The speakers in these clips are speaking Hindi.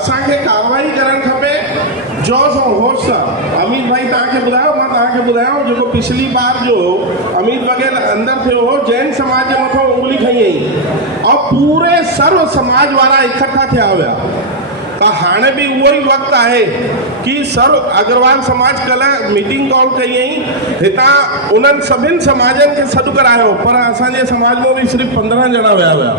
असांखे कार्रवाई करणु खपे जोश ऐं होश सां। अमित भाई तव्हांखे ॿुधायो, मां तव्हांखे ॿुधायां जेको पिछली बार जो अमित बघेल अंदरि थियो हो, जैन समाज जे मथां उंगली खई हुई और पूरे सर्व समाज वारा इकट्ठा थिया हुआ। त हाणे बि उहो ई वक़्तु आहे कि सर्व अग्रवाल समाज कल्ह मीटिंग कॉल कई हुई, हितां उन्हनि सभिनि समाजनि खे सॾु करायो, पर असांजे समाज में बि सिर्फ़ु 15 ॼणा विया हुआ।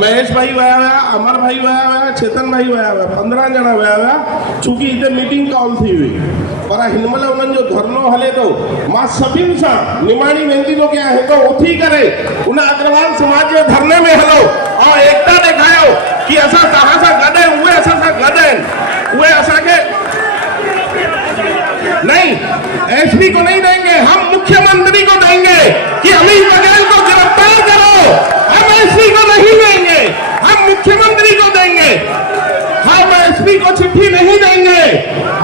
महेश भाई विया हुआ, अमर भाई विया हुआ, चेतन भाई विया हुआ, 15 ॼणा विया हुआ, छोकी हिते मीटिंग कॉल थी हुई। पर हिन महिल उन्हनि जो धरनो हले थो। मां सभिनि सां निमाणी वेनती थो कयां, हिकु उथी करे उन अग्रवाल समाज जे धरने में हलो और एकता ॾेखारियो कि असां तव्हां सां गॾु आहियूं, उहे असां सां गॾु आहिनि। उहे असांखे नहीं, एसपी को नहीं देंगे, हम मुख्यमंत्री को देंगे कि अमित बघेल को गिरफ्तार करो। हम एसपी को नहीं देंगे, हम मुख्यमंत्री को देंगे। हम एसपी को चिट्ठी नहीं देंगे,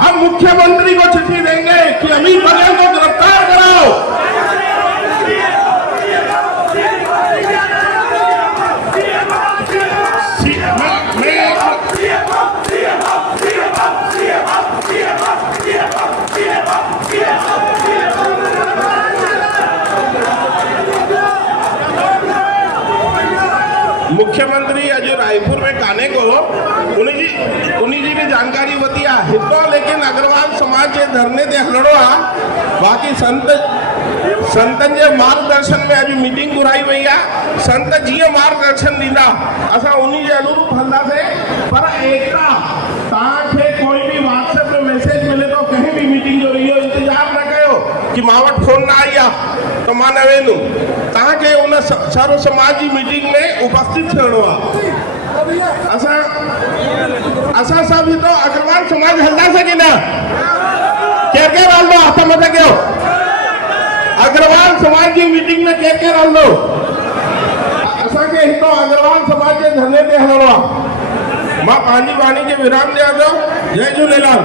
हम मुख्यमंत्री को चिट्ठी देंगे कि अमित बघेल को गिरफ्तार कराओ। मुख्यमंत्री अॼु रायपुर में कान्हे को, उन्हीं जी भी जानकारी वती आहे हितो, लेकिन अग्रवाल समाज जे धरने ते हलणो आहे। बाक़ी संतन जे मार्गदर्शन में अॼु मीटिंग घुराई वई आहे। संत जीअं मार्गदर्शन ॾींदा असां उन्हीं जे अनुरूप हलंदासीं। पर एकता, तव्हांखे कोई भी व्हाट्सएप में मैसेज मिले तो कहीं भी मीटिंग जो इहो इंतजार न कयो कि मां वटि फोन न आई आहे तो मां न वेंदुमि। तव्हांखे उन सर्व समाज जी मीटिंग में उपस्थित थियणो आहे। असां सभु हितो अग्रवाल समाज हलंदासीं कि न? केरु केरु हलंदो? हथ मथे कयो। अग्रवाल समाज जी मीटिंग में केरु केरु हलंदो? असांखे हितो अग्रवाल समाज जे धरने ते हलणो आहे। मां पंहिंजी वाणी खे विराम ॾियां थो। जय झूलेलाल।